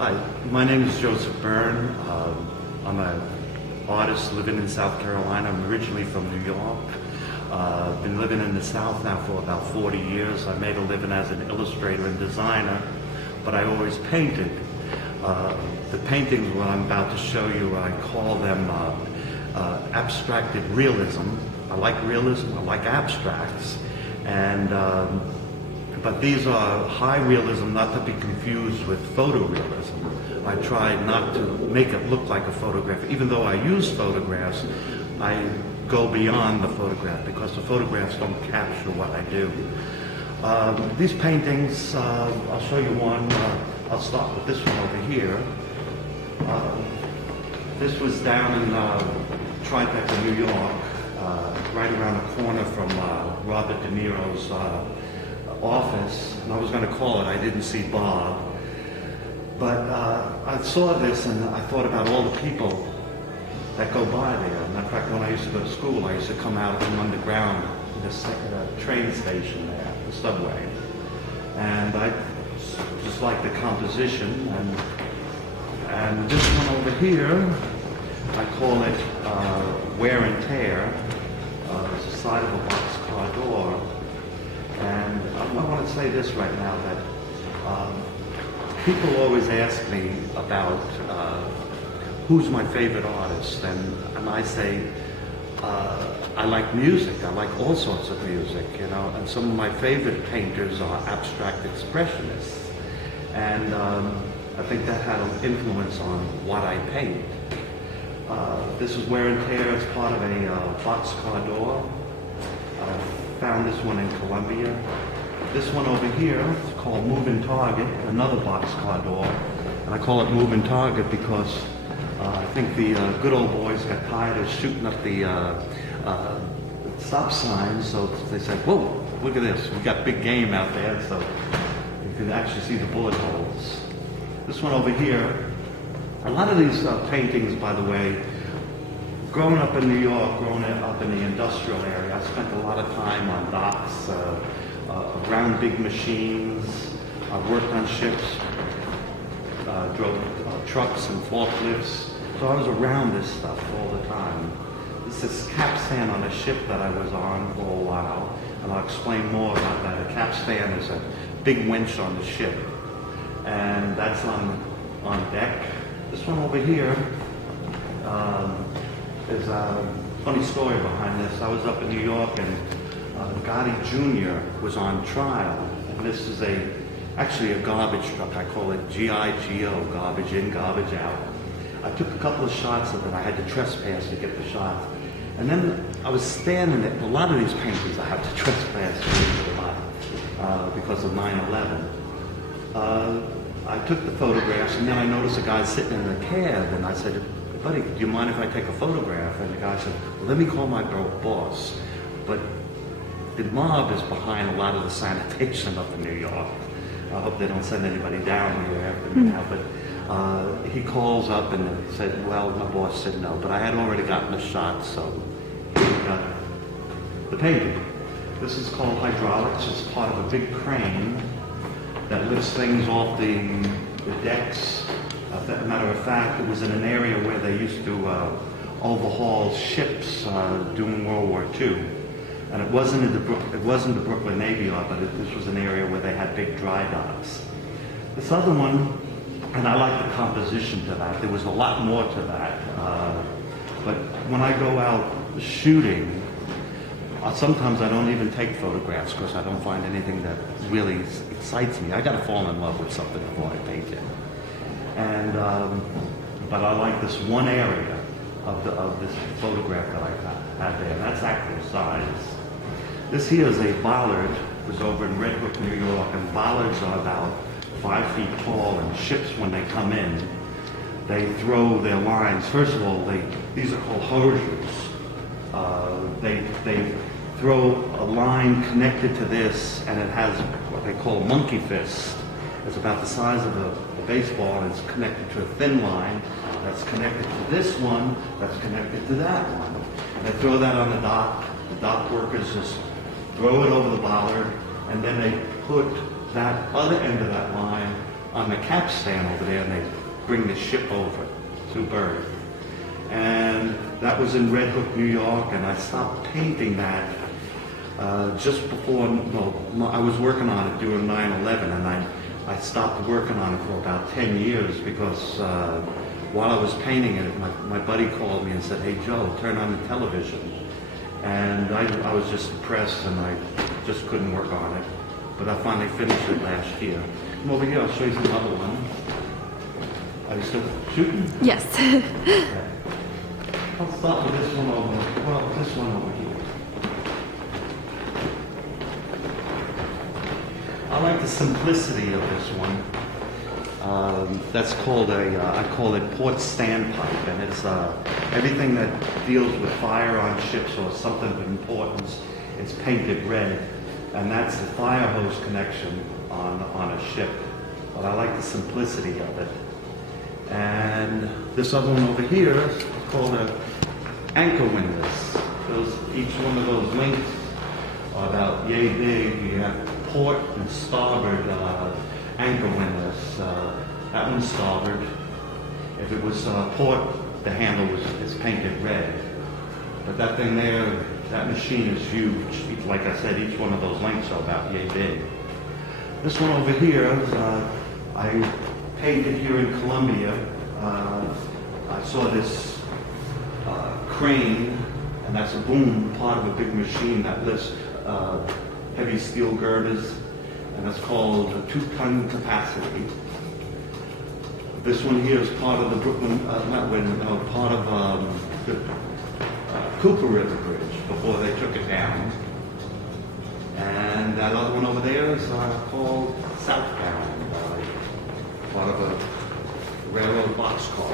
Hi, my name is Joseph Byrne. I'm an artist living in South Carolina. I'm originally from New York. Been living in the South now for about 40 years. I made a living as an illustrator and designer, but I always painted. The paintings, what I'm about to show you, I call them abstracted realism. I like realism, I like abstracts, and but these are high realism, not to be confused with photorealism. I try not to make it look like a photograph. Even though I use photographs, I go beyond the photograph because the photographs don't capture what I do. These paintings, I'll show you one. I'll start with this one over here. This was down in Tribeca, New York, right around the corner from Robert De Niro's office, and I was going to call it I Didn't See Bob, but I saw this and I thought about all the people that go by there. Matter of fact, when I used to go to school, I used to come out from underground in the train station there, the subway, and I just like the composition. And this one over here, I call it Wear and Tear. It's the side of a boxcar door. And I want to say this right now, that people always ask me about who's my favorite artist, and I say I like music. I like all sorts of music, you know, and some of my favorite painters are abstract expressionists, and I think that had an influence on what I paint. This is Wear and Tear as part of a boxcar door. Found this one in Columbia. This one over here is called Moving Target, another boxcar door. And I call it Moving Target because I think the good old boys got tired of shooting up the stop signs, so they said, whoa, look at this, we got big game out there, so you can actually see the bullet holes. This one over here, a lot of these paintings, by the way, growing up in New York, growing up in the industrial area, I spent a lot of time on docks, around big machines. I worked on ships, drove trucks and forklifts. So I was around this stuff all the time. This is capstan on a ship that I was on for a while, and I'll explain more about that. A capstan is a big winch on the ship, and that's on deck. This one over here, there's a funny story behind this. I was up in New York, and Gotti Jr. was on trial, and this is actually a garbage truck. I call it G-I-G-O, garbage in, garbage out. I took a couple of shots of it. I had to trespass to get the shots. And then I was standing there. A lot of these paintings I have to trespass because of 9/11. I took the photographs, and then I noticed a guy sitting in the cab, and I said, buddy, do you mind if I take a photograph? And the guy said, well, let me call my boss. But the mob is behind a lot of the sanitation up in New York. I hope they don't send anybody down here after me now. But he calls up and said, well, my boss said no. But I had already gotten the shot, so he got the painting. This is called hydraulics. It's part of a big crane that lifts things off the decks. As a matter of fact, it was in an area where they used to overhaul ships during World War II. And it wasn't the Brooklyn Navy Yard, but this was an area where they had big dry docks. This other one, and I like the composition to that. There was a lot more to that. But when I go out shooting, sometimes I don't even take photographs because I don't find anything that really excites me. I got to fall in love with something before I paint it. And but I like this one area of this photograph that I had there, and that's actual size. This here is a bollard. It was over in Red Hook, New York, and bollards are about 5 feet tall, and ships, when they come in, they throw their lines. First of all, these are called hosiers. They throw a line connected to this, and it has what they call a monkey fist. It's about the size of a baseball, and it's connected to a thin line that's connected to this one, that's connected to that one. And they throw that on the dock. The dock workers just throw it over the bollard, and then they put that other end of that line on the capstan over there, and they bring the ship over to Byrne. And that was in Red Hook, New York, and I stopped painting that just before, I was working on it during 9/11, and I stopped working on it for about 10 years because while I was painting it, my buddy called me and said, "Hey Joe, turn on the television." And I was just depressed and I just couldn't work on it. But I finally finished it last year. Come over here, I'll show you another one. Are you still shooting? Yes. Okay. I'll start with this one over here. I like the simplicity of this one. That's called I call it port standpipe, and it's everything that deals with fire on ships or something of importance, it's painted red, and that's the fire hose connection on a ship. But I like the simplicity of it. And this other one over here is called an anchor windlass. Each one of those links are about yay big. You have port and starboard anchor windlass. That one's starboard. If it was port, the handle is painted red. But that thing there, that machine is huge. Like I said, each one of those links are about yay big. This one over here, I painted here in Colombia. I saw this crane, and that's a boom, part of a big machine that lifts heavy steel girders, and that's called a 2-ton capacity. This one here is part of the part of the Cooper River Bridge before they took it down. And that other one over there is called Southbound, part of a railroad boxcar.